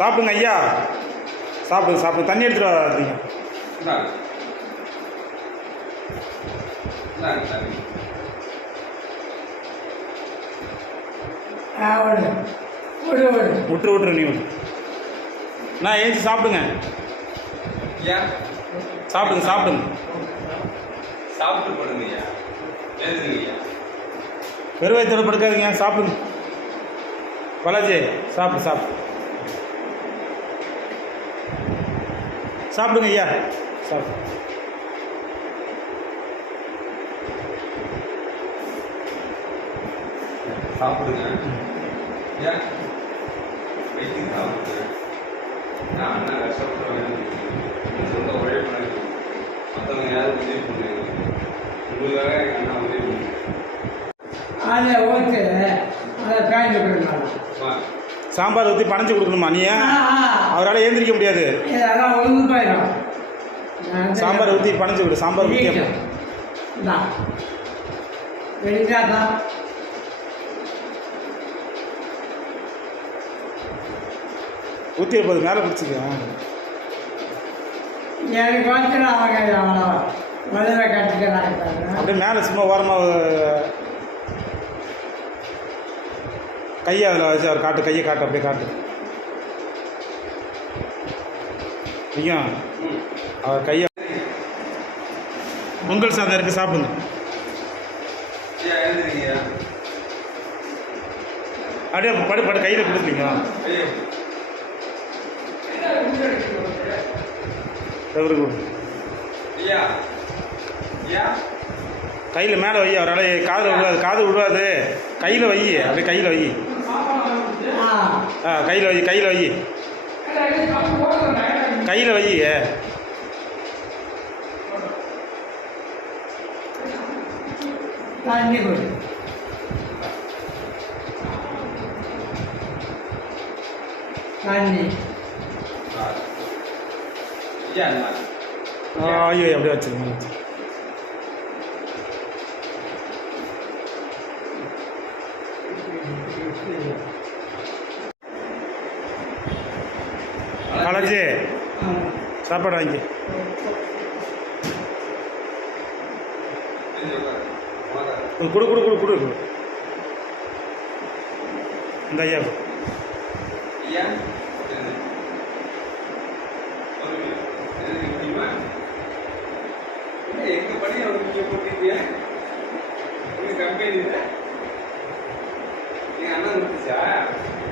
சாப்பிடுங்க ஐயா, சாப்பிடுங்க சாப்பிடுங்க. தண்ணி எடுத்துகிட்டு வராதீங்க. விட்டுரு நீ விட்டு. நான் ஏஞ்சி சாப்பிடுங்க. சாப்பிடுங்க சாப்பிடுங்க. சாப்பிட்டு படுங்கய்யா. வெறும் வயிற்று படுக்காதீங்க, சாப்பிடுங்க. பாலாஜி சாப்பிடு சாப்பிடு சாப்பிடுங்க ஐயா, சாப்பிடு. சாப்பிடுங்க. ஏன் வெயிட்டு சாப்பிடுங்க. நான் என்ன கஷ்டப்படுறேன், சொந்த உழைப்பு மற்றவங்க யாரும் உதவி பண்ணுங்க. உங்களுக்காக எங்கள் அண்ணா உதவி பண்ணுங்க. அதை ஓகே, அதை பேண்ட் கொடுக்கலாம். சாம்பார் ஊற்றி பனைஞ்சு கொடுக்கணுமா? நீ அவரால் ஏந்திரிக்க முடியாது. அதெல்லாம் ஒன்று போயிடும். சாம்பார் ஊற்றி பனைஞ்சு கொடு. சாம்பார் ஊற்றி வெளிக்காதான் ஊற்றி போது மேலே பிடிச்சிக்க. எனக்கு வந்து அவங்க முதல்ல கட்டிக்கிறாங்க. அப்படியே மேலே சும்மா ஓரமாக கையை அதில் வச்சு அவர் காட்டு, கையை காட்டு, அப்படியே காட்டு. ஐயா அவர் கையை பொங்கல் சாதம் இருக்குது, சாப்பிடுங்க. அப்படியே படு படு கையில் கொடுத்துருங்க. கையில் மேலே வை, அவரால் காதில் விழுவாது, காது விழுவாது. கையில் வை, அப்படியே கையில் வை. கையில் வை, கையில் வை, கையில் வை. தண்ணி கொடு. தண்ணி ஐயோ அப்படியே வச்சுருங்க. பாலாஜி சாப்பாடு வாங்கி கொடு கொடு கொடு கொடு. இந்த ஐயா எங்க படி அவருக்கு போட்டிருக்கியா கம்பெனி